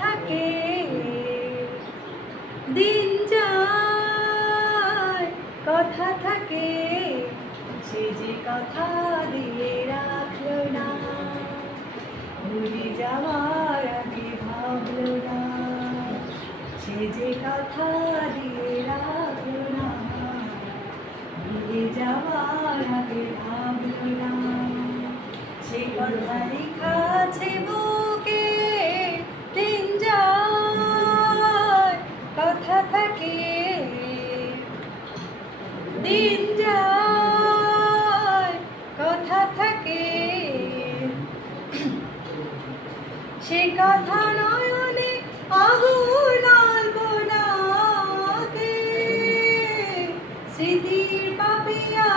থাকে দিন যায়, কথা থাকে। সে যে কথা দিয়ে রাখল না, ভুলে যাওয়ার আগে ভাবলো না। সে যে কথা দিয়ে রাখল না, ভুলে যাওয়ার আগে ভাবলো না। সে কথা দিন যায়, কথা থাকে। সে কথা নয়নে আগুন আনব নাতে স্মৃতির পাপিয়া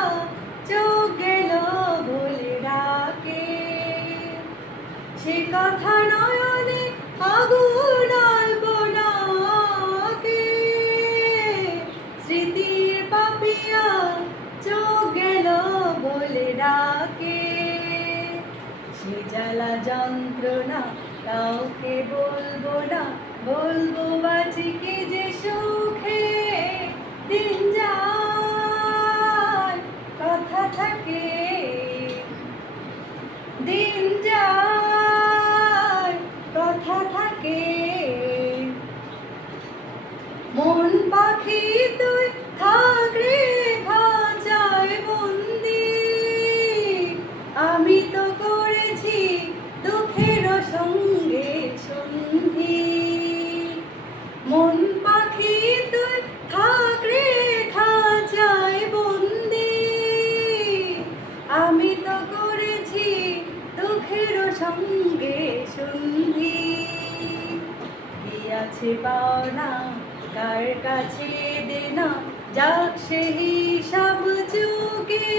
চোখ গেল বলে ডাকে। সে কথা নয়নে আগুন জ্বালা যন্ত্রণা, কাউকে বলব না, বলব বাচিকে যে সুখে দিন যায়, কথা থাকে, দিন যায়, কথা থাকে। মন পাখি তুই সঙ্গে কি আছে পাওনা, কার কাছে দেনা, যাক সে হিসাব চুকে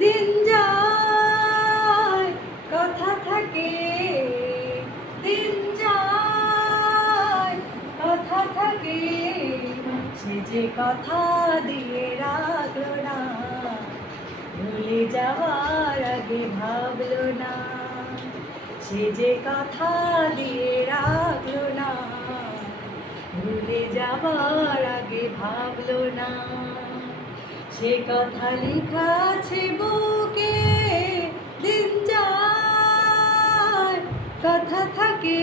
দিন যায়, কথা থাকে, দিন যায়, কথা থাকে। সে যে কথা দিয়ে রাখল না, ভুলে যাওয়ার আগে ভাবলো না। সে যে কথা দিয়ে রাখল না, ভুলে যাবার আগে ভাবলো না। সে কথা লেখা আছে বুকে, দিন যায়, কথা থাকে